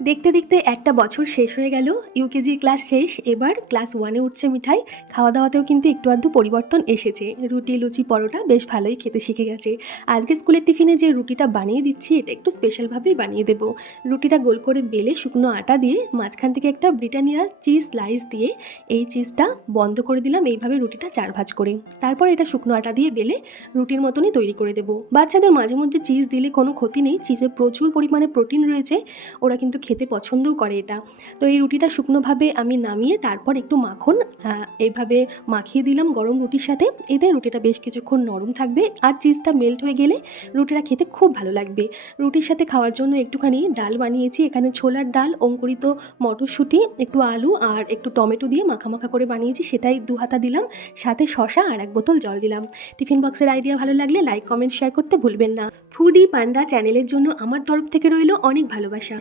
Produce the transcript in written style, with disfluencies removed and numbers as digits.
দেখতে দেখতে একটা বছর শেষ হয়ে গেল। ইউকেজি ক্লাস শেষ, এবার ক্লাস ওয়ানে উঠছে মিঠাই। খাওয়া দাওয়াতেও কিন্তু একটু আধটু পরিবর্তন এসেছে। রুটি, লুচি, পরোটা বেশ ভালোই খেতে শিখে গেছে। আজকে স্কুলের টিফিনে যে রুটিটা বানিয়ে দিচ্ছি, এটা একটু স্পেশালভাবেই বানিয়ে দেবো। রুটিটা গোল করে বেলে শুকনো আটা দিয়ে মাঝখান থেকে একটা ব্রিটানিয়া চিজ স্লাইস দিয়ে এই চিজটা বন্ধ করে দিলাম, এইভাবে রুটিটা 4 ভাঁজ করে। তারপর এটা শুকনো আটা দিয়ে বেলে রুটির মতনই তৈরি করে দেবো। বাচ্চাদের মাঝে মধ্যে চিজ দিলে কোনো ক্ষতি নেই, চিজে প্রচুর পরিমাণে প্রোটিন রয়েছে, ওরা কিন্তু খেতে পছন্দও করে এটা। তো এই রুটিটা শুকনোভাবে আমি নামিয়ে তারপর একটু মাখন এইভাবে মাখিয়ে দিলাম গরম রুটির সাথে। এতে রুটিটা বেশ কিছুক্ষণ নরম থাকবে, আর চিজটা মেল্ট হয়ে গেলে রুটিটা খেতে খুব ভালো লাগবে। রুটির সাথে খাওয়ার জন্য একটুখানি ডাল বানিয়েছি, এখানে ছোলার ডাল, অঙ্কুরিত মটরশুঁটি, একটু আলু আর একটু টমেটো দিয়ে মাখা মাখা করে বানিয়েছি, সেটাই 2 হাতা দিলাম, সাথে শসা আর 1 বোতল জল দিলাম। টিফিন বক্সের আইডিয়া ভালো লাগলে লাইক, কমেন্ট, শেয়ার করতে ভুলবেন না। ফুডি পান্ডা চ্যানেলের জন্য আমার তরফ থেকে রইল অনেক ভালোবাসা।